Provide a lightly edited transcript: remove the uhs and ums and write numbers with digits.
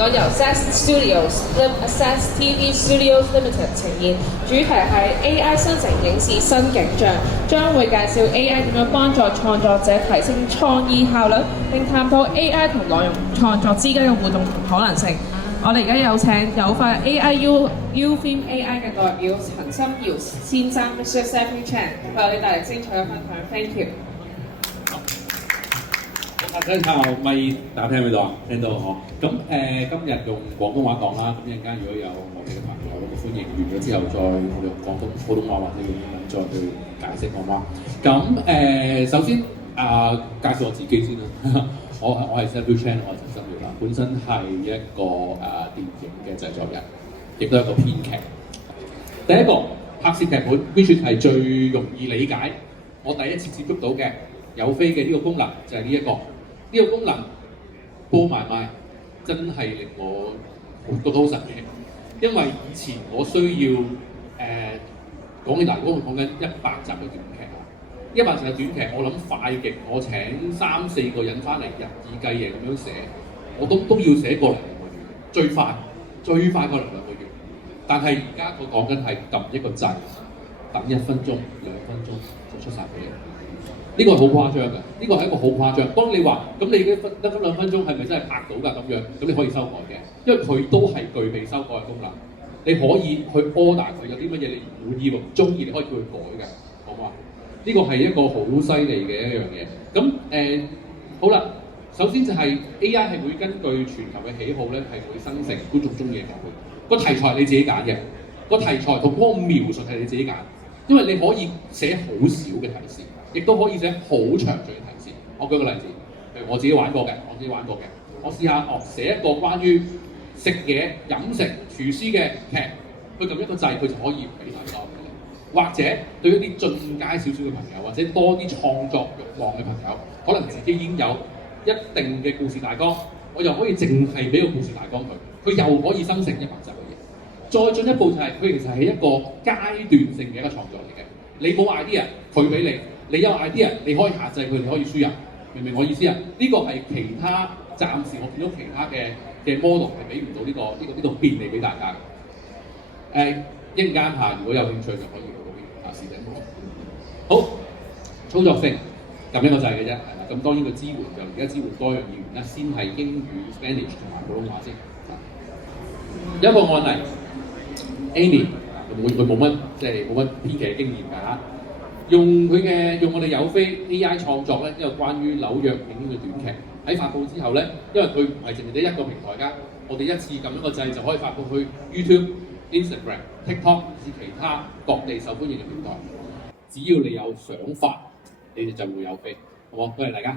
個由 SAS TV Studios Limited 呈現，主題係 AI 生成影視新景象，將會介紹 AI 點樣幫助創作者提升創意效率，並探討 AI 同內容創作之間嘅互動同可能性。我哋而家有請有塊 AIUFilm AI 嘅代表陳心堯先生 Mr. Stephen Chan， 為我哋帶嚟精彩嘅分享。Thank you。大家好，咪大家聽唔聽到啊？聽到嗬。咁今日用廣東話講啦，咁一陣間如果有我哋嘅朋友歡迎完咗之後，再用普通話或者用英文再去解釋好嗎？咁首先介紹我自己先啦。我係 Stephen Chan， 我係陳心堯啦，本身係一個電影嘅製作人，亦都係一個編劇。第一個拍攝劇本 which 係最容易理解，我第一次接觸到嘅有飛嘅呢個功能就係呢一個。呢個功能播埋賣真係令我覺得好神奇，因為以前我需要講起嗱，如果我講緊100集嘅短劇啊，100集嘅短劇，我諗快極我請3-4個人翻嚟日以繼夜咁樣寫，我都要寫個零兩個月，最快個零兩個月。但係而家我講緊係撳一個掣，等1分鐘、2分鐘就出晒俾你。呢個係好誇張嘅，呢個係一個好誇張。當你話咁，你得嗰2分鐘係咪真係拍到㗎咁樣？咁你可以修改嘅，因為佢都係具備修改嘅功能。你可以去 order 佢有啲乜嘢你唔滿意喎，唔中意你可以叫佢改嘅，好唔好啊？呢個係一個好犀利嘅一樣嘢。咁好啦，首先就係 AI 係會根據全球嘅喜好咧，係會生成觀眾中意嘅劇本。個題材你自己揀嘅，個題材同嗰個描述係你自己揀，因為你可以寫好少嘅提示。亦都可以寫好詳盡嘅提示。我舉個例子，譬如我自己玩過嘅，我試下寫一個關於食嘢、飲食、廚師嘅劇，佢撳一個掣，佢就可以俾大家。或者對一啲進階少少嘅朋友，或者多啲創作慾望嘅朋友，可能自己已經有一定嘅故事大綱，我又可以淨係俾個故事大綱佢又可以生成100集嘅嘢。再進一步就係佢其實係一個階段性嘅一個創作嚟嘅。你冇 idea， 佢俾你。你有 idea， 你可以下載佢，你可以輸入，明唔明我意思啊？呢個係其他暫時我見到其他嘅 model 係俾唔到呢個便利俾大家嘅。一陣間下如果有興趣就可以去嗰邊試整。好，操作性撳一個掣嘅啫，係啦。咁當然個支援就而家支援多樣語言啦，先係英語 Spanish 同埋普通話先。有一個案例 ，Amy 佢冇乜編劇經驗㗎嚇。用我哋有飛 AI 創作咧，一個關於紐約影院嘅短劇喺發布之後咧，因為佢唔係淨係得一個平台㗎，我哋一次撳一個掣就可以發布去 YouTube、Instagram、TikTok 以至其他各地受歡迎嘅平台。只要你有想法，你哋就會有飛，好唔好？多謝大家。